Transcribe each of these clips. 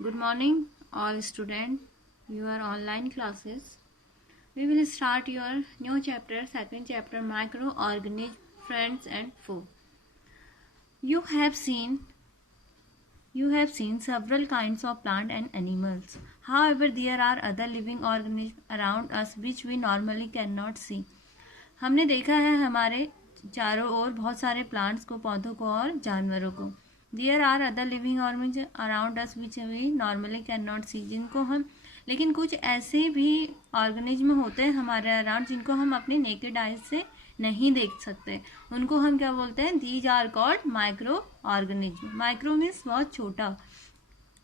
Good morning, all students. Your online classes. We will start your new chapter, second chapter, microorganisms, friends and foe. You have seen several kinds of plant and animals. However, there are other living organisms around us which we normally cannot see. हमने देखा है हमारे चारों ओर बहुत सारे plants को, पौधों को और जानवरों को. There are other living organism around us which we normally can not see, जिनको हम, लेकिन कुछ ऐसे भी ऑर्गेनिज्म होते हैं हमारे अराउंड जिनको हम अपने नेकेड आइज से नहीं देख सकते. उनको हम क्या बोलते हैं? These are called micro organism. Micro means बहुत छोटा,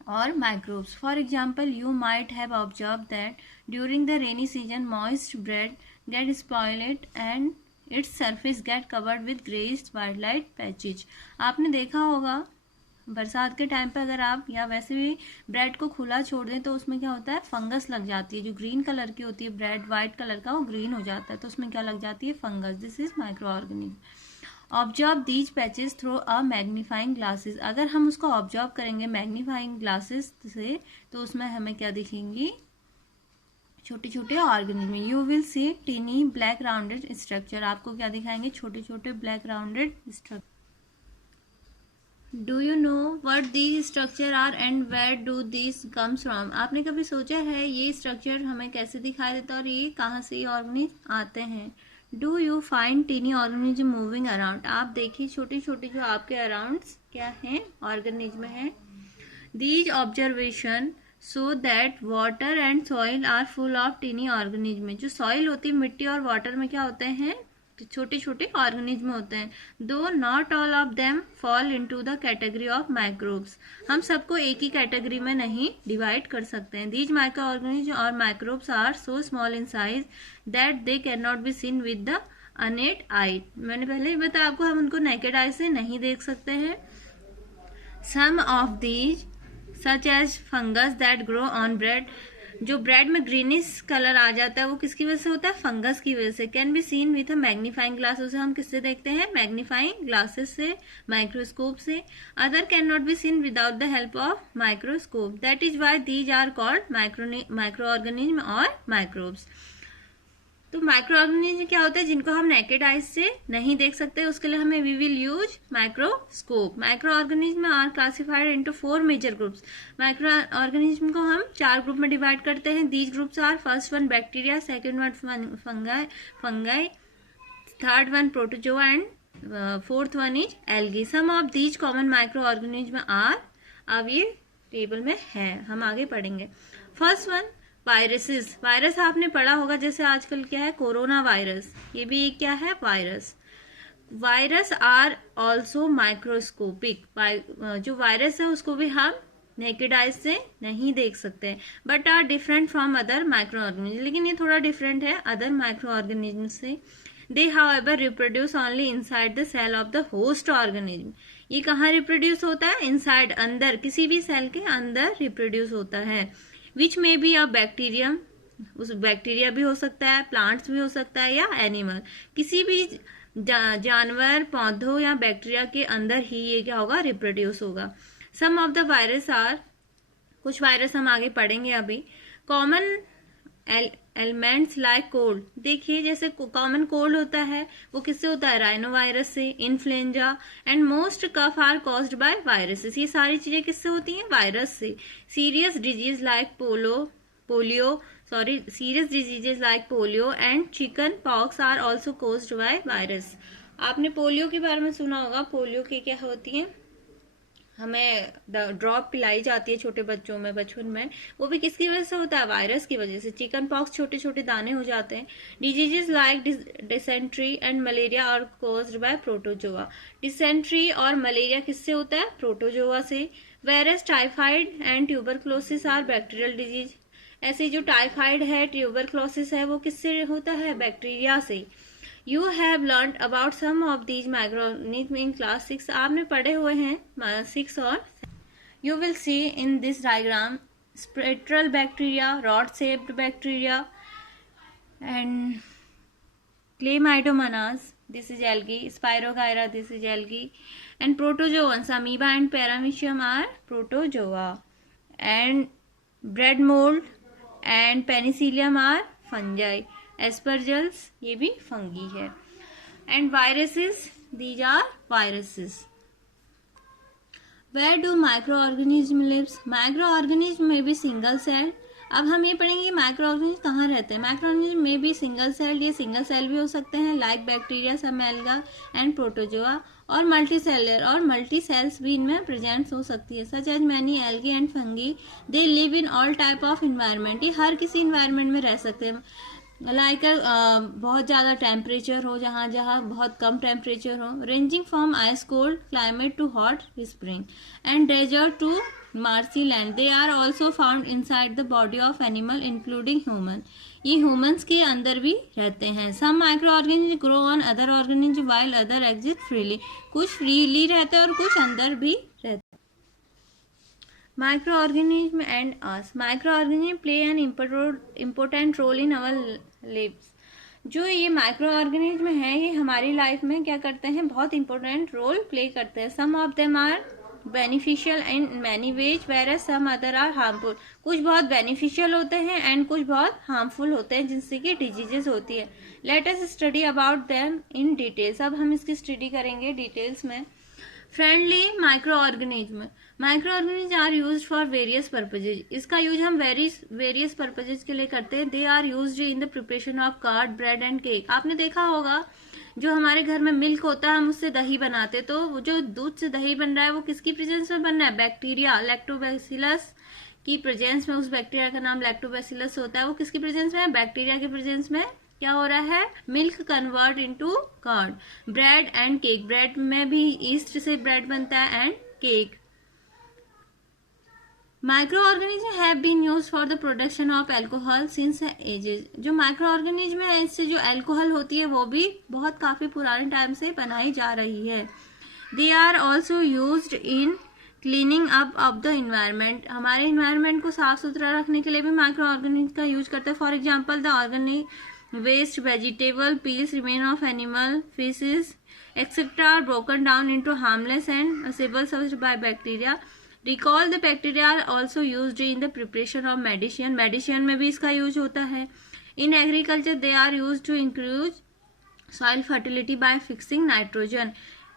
और microbes. For example, you might have observed that during the rainy season moist bread get spoiled and its surface get covered with grayish white patches. आपने देखा होगा बरसात के time पे अगर आप या वैसे भी ब्रेड को खुला छोड़ दें तो उसमें क्या होता है? फंगस लग जाती है. जो ग्रीन कलर की होती है ब्रेड, व्हाइट कलर का, वो ग्रीन हो जाता है, तो उसमें क्या लग जाती है? Fungus. This is micro organism. Observe these patches through a magnifying glasses. अगर हम उसको ऑब्जर्व करेंगे मैग्नीफाइंग ग्लासेस से तो उसमें हमें क्या दिखेंगी? छोटे छोटे organism. You will see tiny black rounded structure. आपको क्या दिखाएंगे? छोटे छोटे black rounded structure. Do you know what these structure are and where do this comes from. आपने कभी सोचा है ये स्ट्रक्चर हमें कैसे दिखाई देता है और ये कहाँ से ये ऑर्गेनिज्म आते हैं? Do you find tiny organism moving around. आप देखिए छोटे छोटे जो आपके अराउंड क्या हैं? ऑर्गेनिज्म हैं. These observation so that water and soil are full of tiny organism. जो सॉइल होती है, मिट्टी और वाटर में क्या होते हैं? छोटे छोटे ऑर्गेनिज्म होते हैं. दो not all of them fall into the category of microbes. हम सबको एक ही कैटेगरी में नहीं डिवाइड कर सकते हैं. दीज माइक्रो ऑर्गेनिज्म और microbes are so small in size that they can not be seen with the unaided eye. मैंने पहले ही बताया आपको, हम उनको नेकेड आई से नहीं देख सकते हैं. Some of these such as fungus that grow on bread. जो ब्रेड में ग्रीनिश कलर आ जाता है वो किसकी वजह से होता है? फंगस की वजह से. Can be seen with a magnifying glass. उसे हम किससे देखते हैं? मैग्नीफाइंग ग्लासेस से, माइक्रोस्कोप से. Other can not be seen without the help of microscope. That is why these are called micro organism और माइक्रोब्स. तो माइक्रो ऑर्गेनिज्म क्या होता है? जिनको हम नेकेड आइज से नहीं देख सकते, उसके लिए हमें we will use microscope. Micro organism are classified into 4 major groups. Micro organism को हम 4 ग्रुप में डिवाइड करते हैं. These groups are first one bacteria, second one fungi, third one protozoa and fourth one is algae. Some of these common micro organism are, अब ये table में है, हम आगे पढ़ेंगे. First one viruses. वायरस आपने पढ़ा होगा, जैसे आजकल क्या है? Corona virus. ये भी एक क्या है? Virus. Virus are also microscopic. जो वायरस है उसको भी हम नेकेड आइज से नहीं देख सकते, but are different from other micro organism. लेकिन ये थोड़ा डिफरेंट है अदर माइक्रो ऑर्गेनिज्म से. They however reproduce only inside the cell of the host organism. ये कहाँ रिप्रोड्यूस होता है? इनसाइड, अंदर, किसी भी सेल के अंदर रिप्रोड्यूस होता है. विच में बी अ बैक्टीरियम. उस बैक्टीरिया भी हो सकता है, प्लांट्स भी हो सकता है, या एनिमल. किसी भी जानवर, पौधों या बैक्टीरिया के अंदर ही ये क्या होगा? रिप्रोड्यूस होगा. सम ऑफ द वायरस आर, कुछ वायरस हम आगे पढ़ेंगे अभी. Common elements like cold. देखिए जैसे कॉमन कोल्ड होता है वो किससे होता है? राइनो वायरस से. Influenza and most cough are caused by viruses. ये सारी चीजें किससे होती हैं? वायरस से. Serious disease like serious diseases like polio and chicken pox are also caused by virus. आपने पोलियो के बारे में सुना होगा. पोलियो की क्या होती है? हमें ड्रॉप पिलाई जाती है छोटे बच्चों में बचपन में. वो भी किसकी वजह से होता है? वायरस की वजह से. चिकन पॉक्स छोटे छोटे दाने हो जाते हैं. Diseases like dysentery and malaria are caused by protozoa. Dysentery और मलेरिया किससे होता है? प्रोटोजोआ से. Whereas typhoid and tuberculosis are bacterial disease. ऐसे जो टाइफाइड है, ट्यूबरक्लोसिस है, वो किससे होता है? बैक्टीरिया से. You have learned about some of these microorganisms in class 6. आपने पढ़े हुए हैं 6 और. You will see in this diagram spiral bacteria, rod-shaped bacteria, and Chlamydomonas. This is algae. Spirogyra. This is algae. And protozoans, amoeba and paramecium are protozoa. and bread mold and penicillium are fungi. Aspergillus ये भी fungi है. And viruses, these are viruses. Where do microorganisms live? Microorganisms may be single celled. अब हम ये पढ़ेंगे micro organism कहाँ रहते हैं. माइक्रो ऑर्गेनिज्म में भी सिंगल सेल, ये सिंगल सेल भी हो सकते हैं like bacteria, some alga and protozoa, और मल्टी सेलर और मल्टी सेल्स भी इनमें प्रेजेंट हो सकती है. Such as many algae and fungi, they live in all type of environment. ये हर किसी इन्वायरमेंट में रह सकते हैं. लाइक बहुत ज़्यादा टेम्परेचर हो, जहाँ जहाँ बहुत कम टेम्परेचर हो. Ranging from ice cold climate to hot spring and desert to marshy land. They are also found inside the body of animal including human. ये ह्यूमंस के अंदर भी रहते हैं. Some micro organism grow on other organism while other exist freely. कुछ freely रहते हैं और कुछ अंदर भी रहते हैं. Microorganism and us. Microorganism play an important role in our lives. जो ये माइक्रोऑर्गेनिज्म है ये हमारी लाइफ में क्या करते हैं, बहुत इंपॉर्टेंट रोल प्ले करते हैं. Some of them are beneficial in many ways where some other are harmful. कुछ बहुत बेनिफिशियल होते हैं एंड कुछ बहुत हार्मफुल होते हैं जिनसे कि डिजीजेस होती है. Let us study about them in details. अब हम इसकी स्टडी करेंगे डिटेल्स में. Friendly microorganism. Microorganism are used for various purposes. इसका यूज हम वेरियस पर्पजेज के लिए करते हैं. They are used in the preparation of curd, bread and cake. आपने देखा होगा जो हमारे घर में मिल्क होता है हम उससे दही बनाते, तो वो जो दूध से दही बन रहा है वो किसकी प्रेजेंस में बन रहा है, बैक्टीरिया लैक्टोबैसिलस की प्रेजेंस में. उस बैक्टीरिया का नाम लैक्टोबैसिलस होता है. वो किसकी प्रेजेंस में है, बैक्टीरिया की प्रेजेंस में क्या हो रहा है, milk convert into curd. Bread and cake. Bread में भी ईस्ट से ब्रेड बनता है and cake. Microorganism have been used for the production of alcohol since ages. जो माइक्रोऑर्गेनिज्म है इससे जो एल्कोहल होती है वो भी बहुत काफी पुराने टाइम से बनाई जा रही है. They are also used in cleaning up of the environment. हमारे इन्वायरमेंट को साफ सुथरा रखने के लिए भी माइक्रो ऑर्गेनिज्म का यूज करते हैं. For example the organic waste, vegetable peels, remain of animal faeces etcetera are broken down into harmless and usable substance by bacteria. Recall the bacteria are also used in the preparation of medicine. Medicine में भी इसका use होता है. In agriculture they are used to increase soil fertility by fixing nitrogen.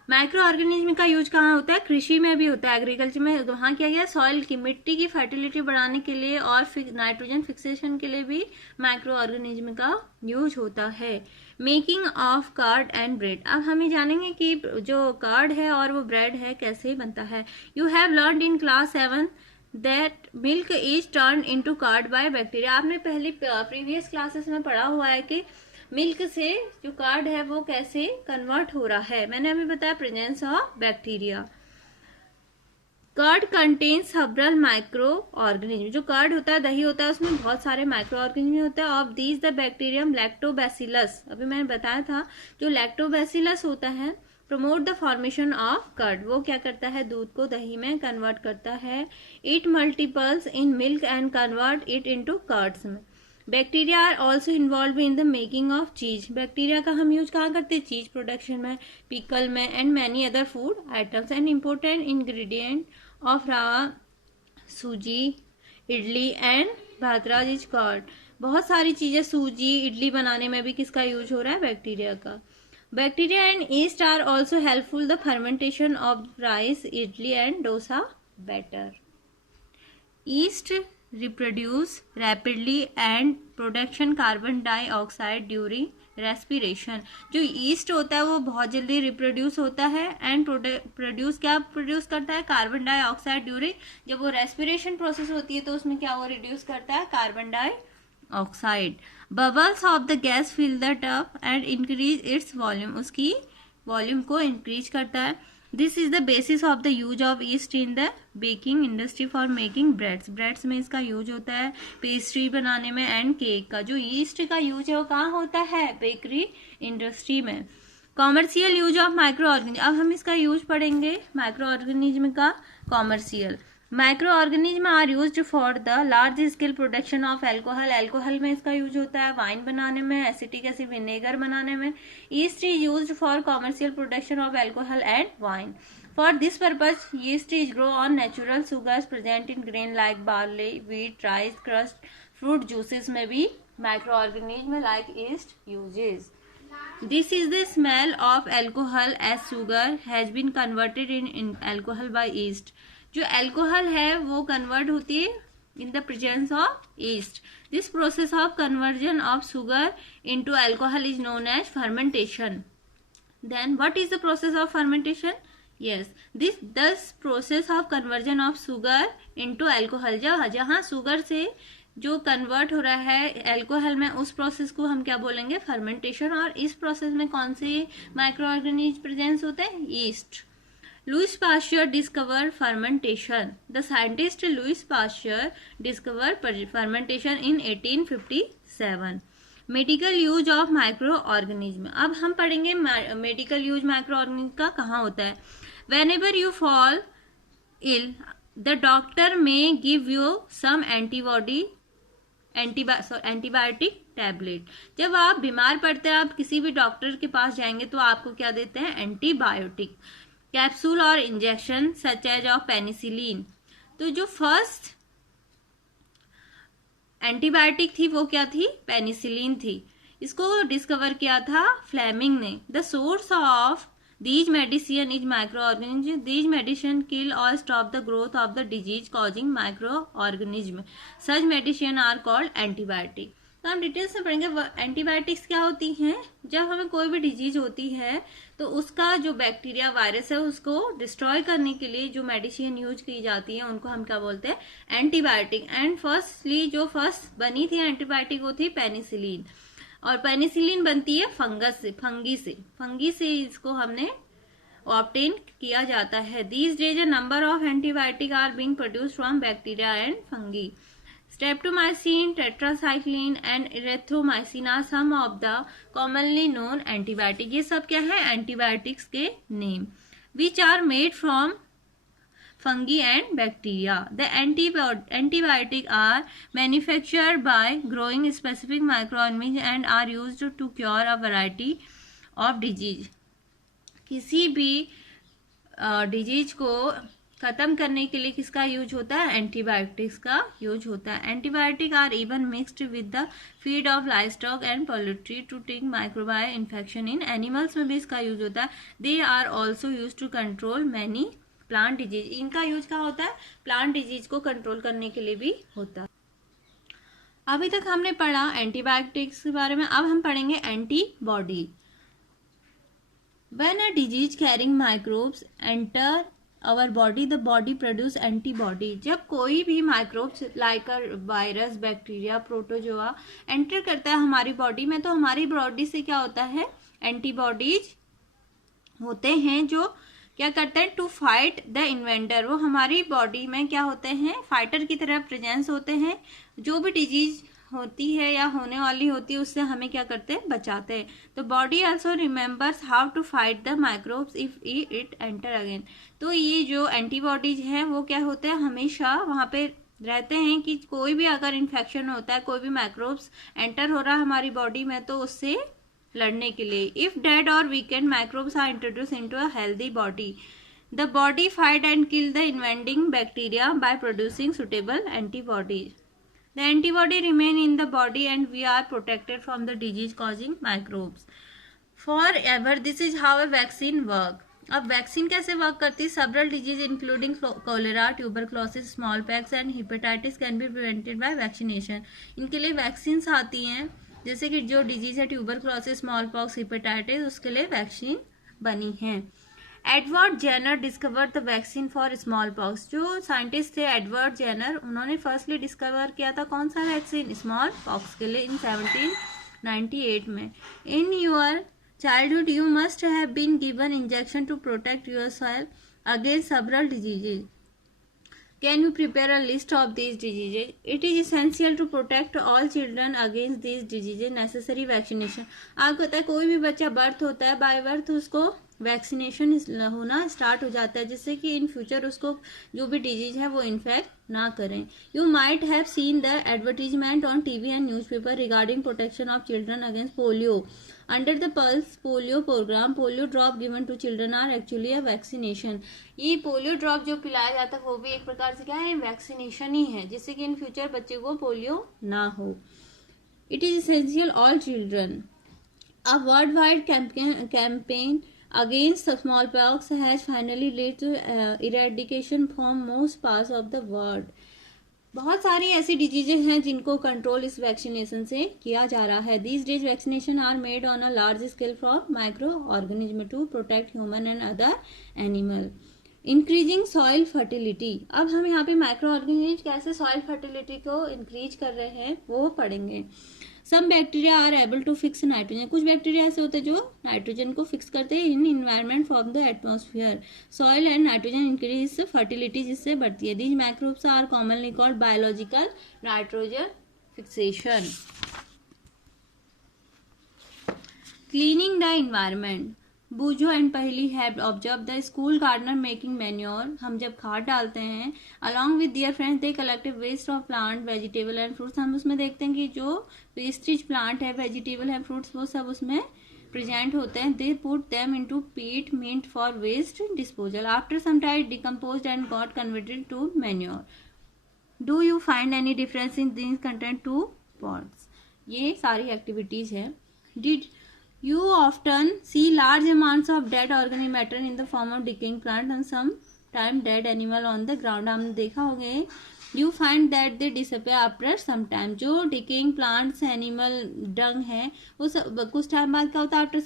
Micro organism का use कहाँ होता है, कृषि में भी होता है, एग्रीकल्चर में. वहाँ क्या गया, सॉइल की मिट्टी की फर्टिलिटी बढ़ाने के लिए और नाइट्रोजन फिक्सेशन के लिए भी माइक्रो ऑर्गेनिज्म का यूज होता है. Making of curd and bread. अब हमें जानेंगे कि जो कर्ड है और वो ब्रेड है कैसे बनता है. You have learned in class 7 that milk is turn into curd by bacteria. आपने पहले प्रीवियस क्लासेस में पढ़ा हुआ है कि मिल्क से जो कर्ड है वो कैसे कन्वर्ट हो रहा है. मैंने अभी बताया presence of bacteria. Curd contains several micro organism. जो कर्ड होता है, दही होता है, उसमें बहुत सारे माइक्रो ऑर्गेनिज्म होते हैं. Of these the bacterium lactobacillus. अभी मैंने बताया था जो लैक्टोबैसिलस होता है promote the formation of curd. वो क्या करता है, दूध को दही में कन्वर्ट करता है. It multiplies in milk and convert it into curds में. Bacteria are also involve in the making of cheese. Bacteria का हम यूज कहाँ करते हैं, चीज प्रोडक्शन में, पिकल में and many other food items. And important ingredient of रवा, सूजी, इडली एंड भातराज इज कर्ड. बहुत सारी चीजें सूजी इडली बनाने में भी किसका यूज हो रहा है, बैक्टीरिया का. Bacteria and yeast are also helpful the fermentation of rice, idli and dosa batter. Yeast reproduce rapidly and production carbon dioxide during respiration. जो ईस्ट होता है वो बहुत जल्दी रिप्रोड्यूस होता है एंड प्रोड्यूस करता है, कार्बन डाइऑक्साइड ड्यूरिंग. जब वो रेस्पिरेशन प्रोसेस होती है तो उसमें क्या वो रिड्यूस करता है, carbon dioxide. Bubbles of the gas fill the tub and increase its volume. उसकी वॉल्यूम को इंक्रीज करता है. This is the basis of the use of yeast in the baking industry for making breads. Breads में इसका use होता है, pastry बनाने में एंड केक का. जो ईस्ट का यूज है वो कहाँ होता है, बेकरी इंडस्ट्री में. Commercial use of micro organism. अब हम इसका यूज पढ़ेंगे माइक्रो ऑर्गेनिज्म का. Commercial micro organism are used for the large scale production of alcohol. Alcohol में इसका यूज होता है, वाइन बनाने में, एसिटिक एसिड विनेगर बनाने में. East is used for commercial production of alcohol and wine. For this purpose, yeast is grow on natural sugars present in grain like barley, wheat, rice, crust, fruit juices में भी microorganism like yeast uses. This is the smell of alcohol as sugar has been converted in alcohol by yeast. जो alcohol है वो convert होती है in the presence of yeast. This process of conversion of sugar into alcohol is known as fermentation. Then what is the process of fermentation? Yes, this process of conversion of sugar into alcohol, जहाँ sugar से जो convert हो रहा है alcohol में, उस process को हम क्या बोलेंगे? फर्मेंटेशन. और इस प्रोसेस में कौन से माइक्रो ऑर्गेनिज्म प्रेजेंस होते हैं? Yeast. Lewis pasture discover fermentation. The scientist Lewis pasture discover fermentation in 1857. Medical use of micro organism. अब हम पढ़ेंगे मेडिकल यूज माइक्रो ऑर्गेनिज्म का कहाँ होता है. Whenever you fall ill, the doctor may give you some antibiotic tablet. जब आप बीमार पड़ते हैं, आप किसी भी डॉक्टर के पास जाएंगे तो आपको क्या देते हैं? एंटीबायोटिक कैप्सूल और injection such as of penicillin. तो जो फर्स्ट एंटीबायोटिक थी वो क्या थी? पेनिसिलिन थी. इसको डिस्कवर किया था फ्लेमिंग ने. The source of these medicine is microorganism. These medicine kill or stop the growth of the disease causing microorganism. Such medicine are called antibiotic. तो हम डिटेल्स में पढ़ेंगे एंटीबायोटिक्स क्या होती हैं. जब हमें कोई भी डिजीज होती है तो उसका जो बैक्टीरिया वायरस है उसको डिस्ट्रॉय करने के लिए जो मेडिसिन यूज की जाती है उनको हम क्या बोलते हैं? एंटीबायोटिक. एंड फर्स्टली जो फर्स्ट बनी थी एंटीबायोटिक वो थी पेनिसिलिन. और पेनिसिलिन बनती है फंगी से इसको हमने ऑब्टेन किया जाता है. These days a number of antibiotic are being produced from bacteria and fungi. Streptomycin, tetracycline and erythromycin are some of the commonly known antibiotic. ये सब क्या है? एंटीबायोटिक्स के name which are made from fungi and bacteria. The antibiotic are manufactured by growing specific microorganisms and are used to cure a variety of disease. किसी भी disease को खत्म करने के लिए किसका यूज होता है? एंटीबायोटिक्स का यूज होता है. Antibiotic are even mixed with the feed of livestock and poultry to take microbial infection. इन एनिमल्स में भी इसका यूज होता है. They are also use to control many plant disease. इनका यूज कहाँ होता है? प्लांट डिजीज को कंट्रोल करने के लिए भी होता है. अभी तक हमने पढ़ा एंटीबायोटिक्स के बारे में. अब हम पढ़ेंगे antibody. When a disease carrying microbes enter our body the body produce antibody. जब कोई भी microbes like virus, bacteria, protozoa enter करता है हमारी बॉडी में तो हमारी बॉडी से क्या होता है? एंटीबॉडीज होते हैं जो क्या करते हैं? To fight the inventor. वो हमारी बॉडी में क्या होते हैं? फाइटर की तरह प्रेजेंस होते हैं. जो भी डिजीज होती है या होने वाली होती है उससे हमें क्या करते हैं? बचाते हैं. तो body also remembers how to fight the microbes if it enter again. तो ये जो एंटीबॉडीज हैं वो क्या होते हैं? हमेशा वहां पे रहते हैं कि कोई भी अगर इन्फेक्शन होता है, कोई भी माइक्रोब्स एंटर हो रहा है हमारी बॉडी में तो उससे लड़ने के लिए. इफ डेड और weakened microbes are introduce into a healthy body the body fight and kill the invading bacteria by producing suitable antibodies. The antibody remain in the body and we are protected from the disease causing microbes for ever. This is how a vaccine work. अब vaccine कैसे work करती है? Several disease including cholera, tuberculosis, small pox and hepatitis can be prevented by vaccination. इनके लिए vaccine आती हैं. जैसे कि जो डिजीज है ट्यूबरक्लोसिस, स्मॉल पॉक्स, हेपेटाइटिस, उसके लिए वैक्सीन बनी है. Edward Jenner discover the vaccine for small pox. जो साइंटिस्ट थे एडवर्ड जेनर, उन्होंने फर्स्टली डिस्कवर किया था कौन सा वैक्सीन? स्मॉल पॉक्स के लिए इन 1798 में. In your childhood you must have been given injection to protect yourself against several diseases. Can you prepare a list of these diseases? It is essential to protect all children against these diseases. Necessary vaccination. आपको पता है कोई भी बच्चा birth होता है, by birth उसको vaccination होना स्टार्ट हो जाता है, जिससे कि इन फ्यूचर उसको जो भी डिजीज है वो इन्फेक्ट ना करें. You might have seen the advertisement on TV and newspaper regarding protection of children against polio. Under the pulse polio programme, polio drop given to children are actually a vaccination. ये polio drop जो पिलाया जाता है वो भी एक प्रकार से क्या है, वैक्सीनेशन ही है, जिससे कि इन फ्यूचर बच्चे को पोलियो ना हो. It is essential all children. A worldwide campaign against smallpox has finally led to eradication from most parts of the world. बहुत सारी ऐसी डिजीजेज हैं जिनको कंट्रोल इस वैक्सीनेशन से किया जा रहा है. These days vaccination are made on a large scale from microorganisms to protect human and other animal. Increasing soil fertility. अब हम यहाँ पे माइक्रो ऑर्गेनिज्म कैसे सॉइल फर्टिलिटी को इंक्रीज कर रहे हैं वो पढ़ेंगे. Some bacteria are able to fix nitrogen. कुछ बैक्टीरिया ऐसे होते हैं जो नाइट्रोजन को फिक्स करते हैं in environment from the atmosphere. Soil and nitrogen increase fertility जिससे बढ़ती है. These microbes are commonly called biological nitrogen fixation. Cleaning the environment. Boojho and Paheli have observe the school gardener making manure. हम जब खाद डालते हैं along with their friends they collective waste of plant vegetable and fruits. हम उसमें देखते हैं कि जो वेस्टेज प्लांट है, वेजिटेबल है, फ्रूट्स, वो सब उसमें प्रेजेंट होते हैं. They put them into pit meant for waste disposal. After some time decomposed and got converted to manure. Do you find any difference in this content two pots. ये सारी activities है. Did You often see large amounts of dead organic matter in the form of decaying plant and sometimes dead animal on the ground. हमने देखा होगा. You find that they disappear after some time. जो decaying plants animal dung है वो कुछ time बाद क्या होता है, after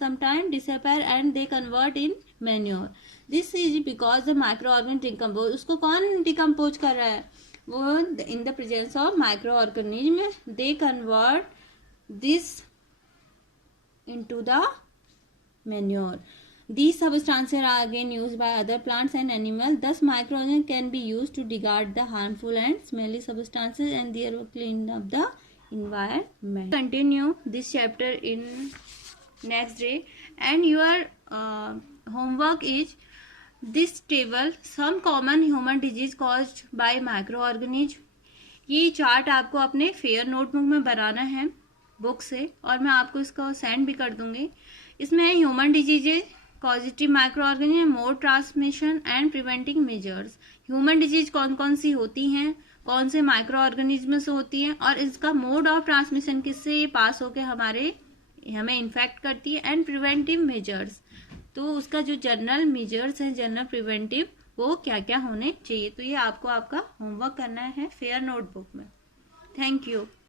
some time disappear and they convert in manure. This is because the microorganism decompose. उसको कौन decompose कर रहा है, वो in the presence of microorganism they convert this into the manure. These substances are again used by other plants and animals. Thus, microorganisms can be used to discard the harmful and smelly substances and thereby clean up the environment. Continue this chapter in next day, and your homework is this table. Some common human disease caused by microorganisms. ये chart आपको अपने fair notebook में बनाना है book से, और मैं आपको इसको सेंड भी कर दूंगी. इसमें human diseases, positive micro organism, mode transmission and preventing measures. Human disease कौन कौन सी होती हैं, कौन से माइक्रो ऑर्गेनिज्म से होती हैं, और इसका मोड ऑफ ट्रांसमिशन किससे ये पास होकर हमें इन्फेक्ट करती है, एंड प्रिवेंटिव मेजर्स. तो उसका जो जनरल मेजर्स है, जनरल प्रिवेंटिव, वो क्या क्या होने चाहिए. तो ये आपको आपका होमवर्क करना है फेयर नोटबुक में. Thank you.